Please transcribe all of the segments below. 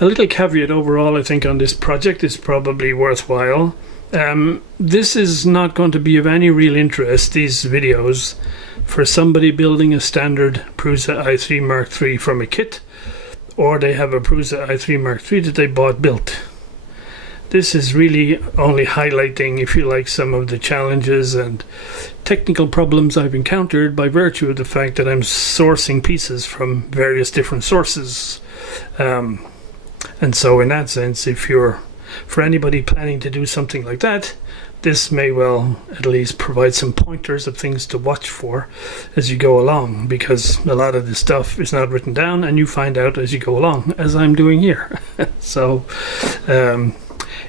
A little caveat overall, I think, on this project is probably worthwhile. This is not going to be of any real interest, these videos, for somebody building a standard Prusa i3 Mark III from a kit, or they have a Prusa i3 Mark III that they bought built. This is really only highlighting, if you like, some of the challenges and technical problems I've encountered by virtue of the fact that I'm sourcing pieces from various different sources. And so in that sense, for anybody planning to do something like that, this may well at least provide some pointers of things to watch for as you go along, because a lot of this stuff is not written down and you find out as you go along, as I'm doing here. So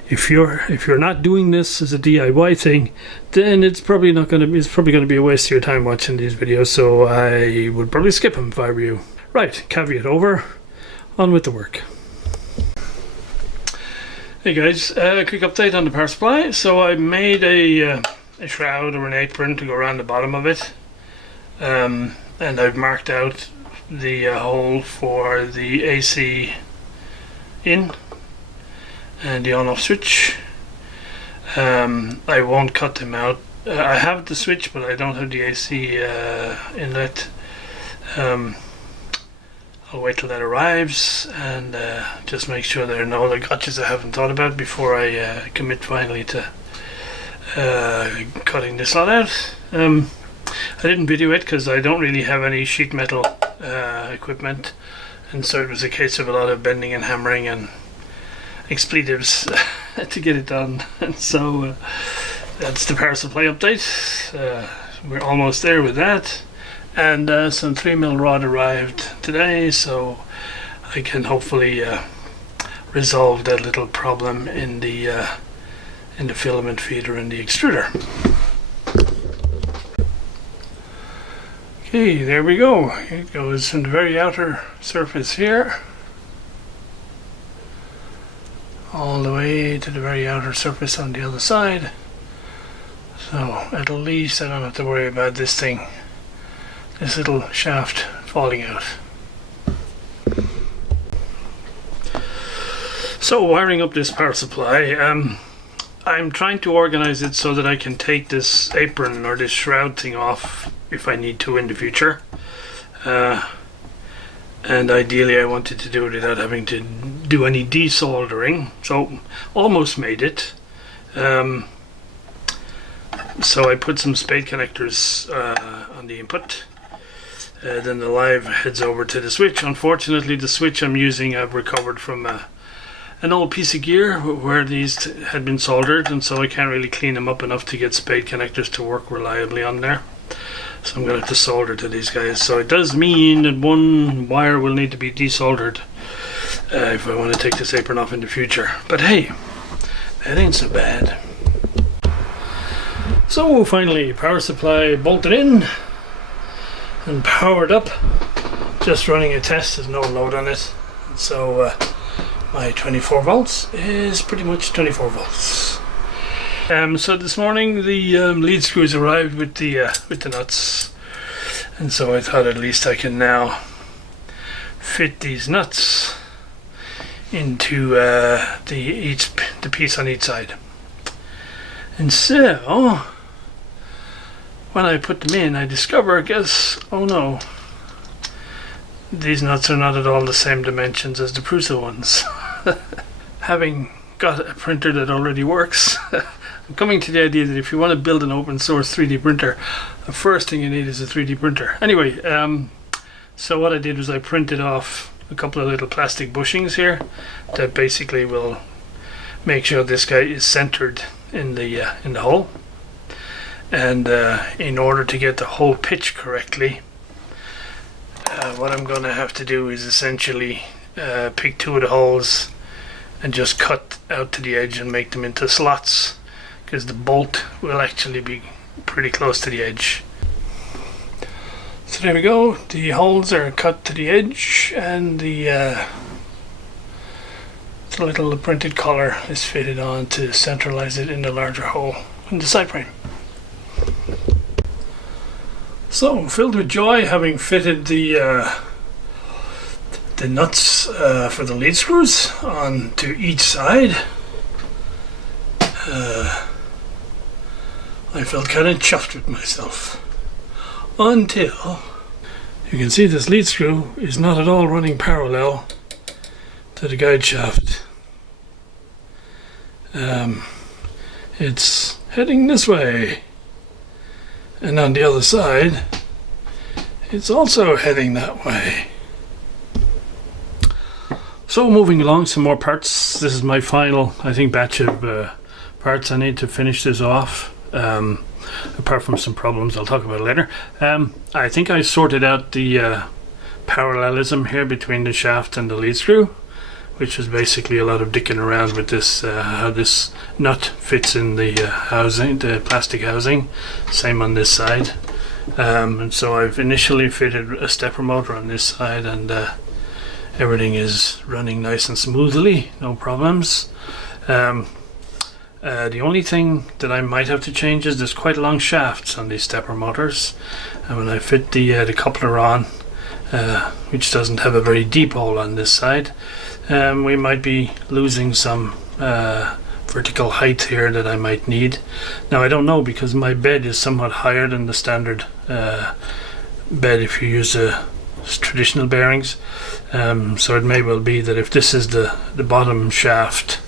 if you're not doing this as a DIY thing, then it's probably going to be a waste of your time watching these videos, so I would probably skip them if I were you. Right, caveat over, on with the work. Hey guys, a quick update on the power supply. So I made a shroud or an apron to go around the bottom of it, and I've marked out the hole for the AC in and the on-off switch. I won't cut them out. I have the switch, but I don't have the AC inlet. I'll wait till that arrives and just make sure there are no other gotchas I haven't thought about before I commit finally to cutting this lot out. I didn't video it because I don't really have any sheet metal equipment, and so it was a case of a lot of bending and hammering and expletives to get it done. And so that's the power supply update. We're almost there with that. And some 3mm rod arrived today, so I can hopefully resolve that little problem in the filament feeder and the extruder. Okay, there we go. It goes from the very outer surface here all the way to the very outer surface on the other side. So at least I don't have to worry about this little shaft falling out. So wiring up this power supply, I'm trying to organize it so that I can take this apron or this shroud thing off if I need to in the future, and ideally I wanted to do it without having to do any desoldering, so almost made it. So I put some spade connectors on the input. Then the live heads over to the switch. Unfortunately, the switch I'm using I've recovered from an old piece of gear where these had been soldered, and so I can't really clean them up enough to get spade connectors to work reliably on there. So I'm going to have to solder to these guys. So it does mean that one wire will need to be desoldered if I want to take this apron off in the future. But hey, that ain't so bad. So finally, power supply bolted in and powered up. Just running a test, there's no load on it, so my 24 volts is pretty much 24 volts. So this morning the lead screws arrived with the nuts, and so I thought at least I can now fit these nuts into the piece on each side. And so when I put them in, I discover, oh no, these nuts are not at all the same dimensions as the Prusa ones. Having got a printer that already works, I'm coming to the idea that if you want to build an open source 3D printer, the first thing you need is a 3D printer. Anyway, so what I did was I printed off a couple of little plastic bushings here that basically will make sure this guy is centered in the hole. And in order to get the hole pitch correctly, what I'm going to have to do is essentially pick two of the holes and just cut out to the edge and make them into slots, because the bolt will actually be pretty close to the edge. So there we go, the holes are cut to the edge, and the little printed collar is fitted on to centralize it in the larger hole in the side frame. So, filled with joy, having fitted the the nuts for the lead screws on to each side. I felt kind of chuffed with myself until you can see this lead screw is not at all running parallel to the guide shaft. It's heading this way, and on the other side it's also heading that way. So moving along, some more parts. This is my final, I think, batch of parts. I need to finish this off, apart from some problems I'll talk about later. I think I sorted out the parallelism here between the shaft and the lead screw, which is basically a lot of dicking around with this, how this nut fits in the housing, the plastic housing. Same on this side. And so I've initially fitted a stepper motor on this side, and everything is running nice and smoothly, no problems. The only thing that I might have to change is there's quite long shafts on these stepper motors, and when I fit the coupler on, which doesn't have a very deep hole on this side, we might be losing some vertical height here that I might need. Now I don't know, because my bed is somewhat higher than the standard bed if you use traditional bearings, so it may well be that if this is the bottom shaft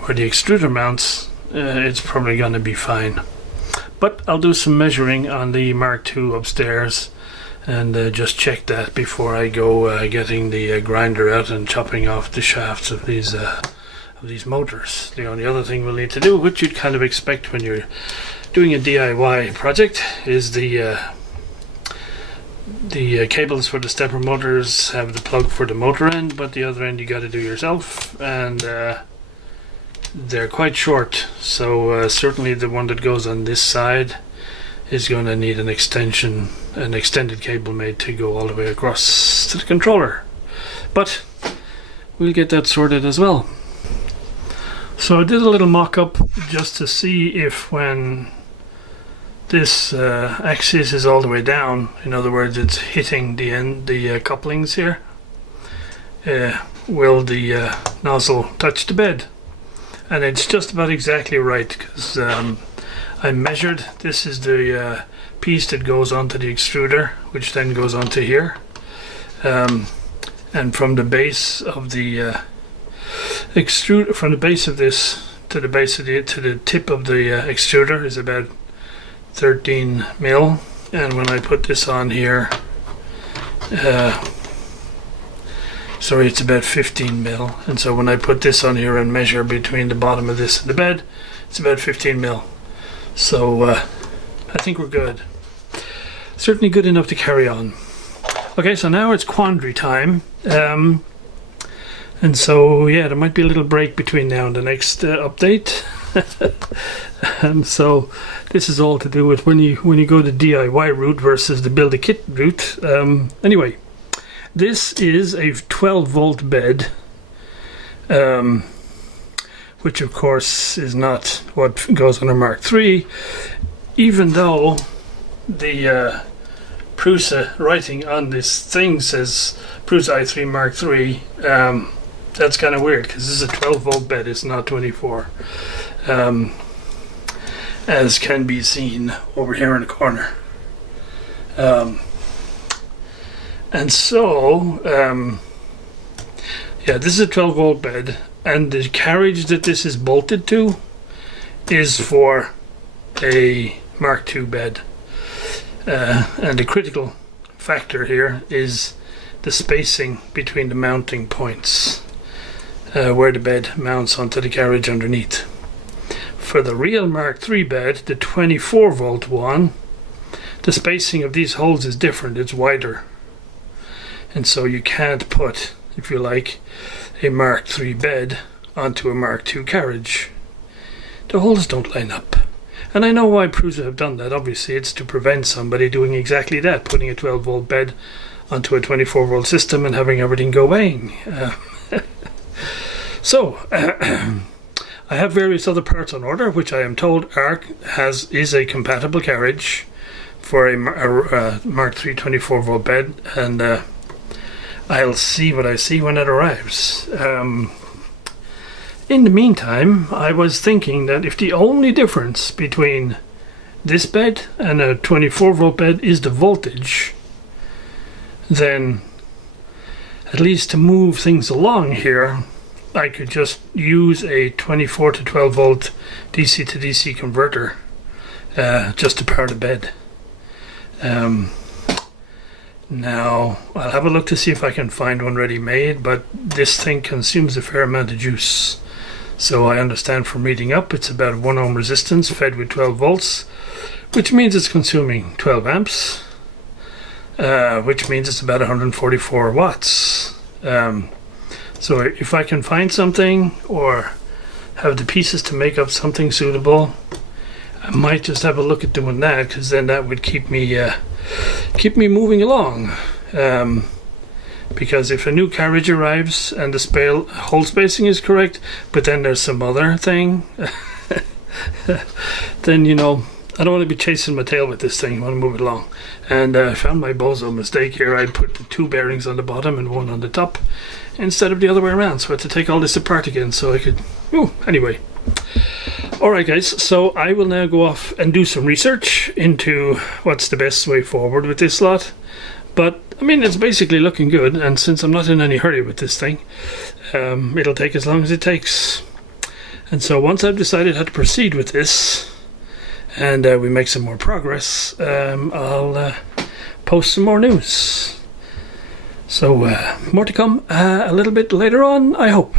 where the extruder mounts, it's probably going to be fine. But I'll do some measuring on the Mark II upstairs and just check that before I go getting the grinder out and chopping off the shafts of these motors. The only other thing we'll need to do, which you'd kind of expect when you're doing a DIY project, is the cables for the stepper motors have the plug for the motor end, but the other end you got to do yourself, and they're quite short, so certainly the one that goes on this side is going to need an extended cable made to go all the way across to the controller, but we'll get that sorted as well. So I did a little mock-up just to see if when this axis is all the way down, in other words it's hitting the couplings here, will the nozzle touch the bed. And it's just about exactly right, because I measured. This is the piece that goes onto the extruder, which then goes onto here, and from the base of the extruder, from the base of this to the base of to the tip of the extruder is about 13 mil, and when I put this on here, sorry, it's about 15 mil, and so when I put this on here and measure between the bottom of this and the bed, it's about 15 mil. So I think we're good. Certainly good enough to carry on. Okay, so now it's quandary time, and so yeah, there might be a little break between now and the next update. So this is all to do with when you go the DIY route versus the build a kit route. Anyway, this is a 12 volt bed, which of course is not what goes on a Mark III, even though the Prusa writing on this thing says Prusa i3 Mark III. That's kind of weird, because this is a 12 volt bed, it's not 24, as can be seen over here in the corner. And so, yeah, this is a 12 volt bed, and the carriage that this is bolted to is for a Mark II bed. And the critical factor here is the spacing between the mounting points, where the bed mounts onto the carriage underneath. For the real Mark III bed, the 24 volt one, the spacing of these holes is different, it's wider. And so you can't put, if you like, a Mark III bed onto a Mark II carriage. The holes don't line up. And I know why Prusa have done that. Obviously it's to prevent somebody doing exactly that, putting a 12 volt bed onto a 24 volt system and having everything go bang. So I have various other parts on order, which I am told is a compatible carriage for a Mark III 24 volt bed, and I'll see what I see when it arrives. In the meantime, I was thinking that if the only difference between this bed and a 24-volt bed is the voltage, then at least to move things along here, I could just use a 24 to 12 volt DC to DC converter just to power the bed. Now I'll have a look to see if I can find one ready made, but this thing consumes a fair amount of juice. So I understand from reading up it's about a 1 ohm resistance fed with 12 volts, which means it's consuming 12 amps, which means it's about 144 watts. So if I can find something or have the pieces to make up something suitable, I might just have a look at doing that, because then that would keep me moving along. Because if a new carriage arrives and the hole spacing is correct, but then there's some other thing, then I don't want to be chasing my tail with this thing. I want to move it along. And I found my bozo mistake here. I put the 2 bearings on the bottom and 1 on the top instead of the other way around. So I had to take all this apart again so I could... anyway. Alright guys, so I will now go off and do some research into what's the best way forward with this lot. But, I mean, it's basically looking good, and since I'm not in any hurry with this thing, it'll take as long as it takes. And so once I've decided how to proceed with this, and we make some more progress, I'll post some more news. So, more to come a little bit later on, I hope.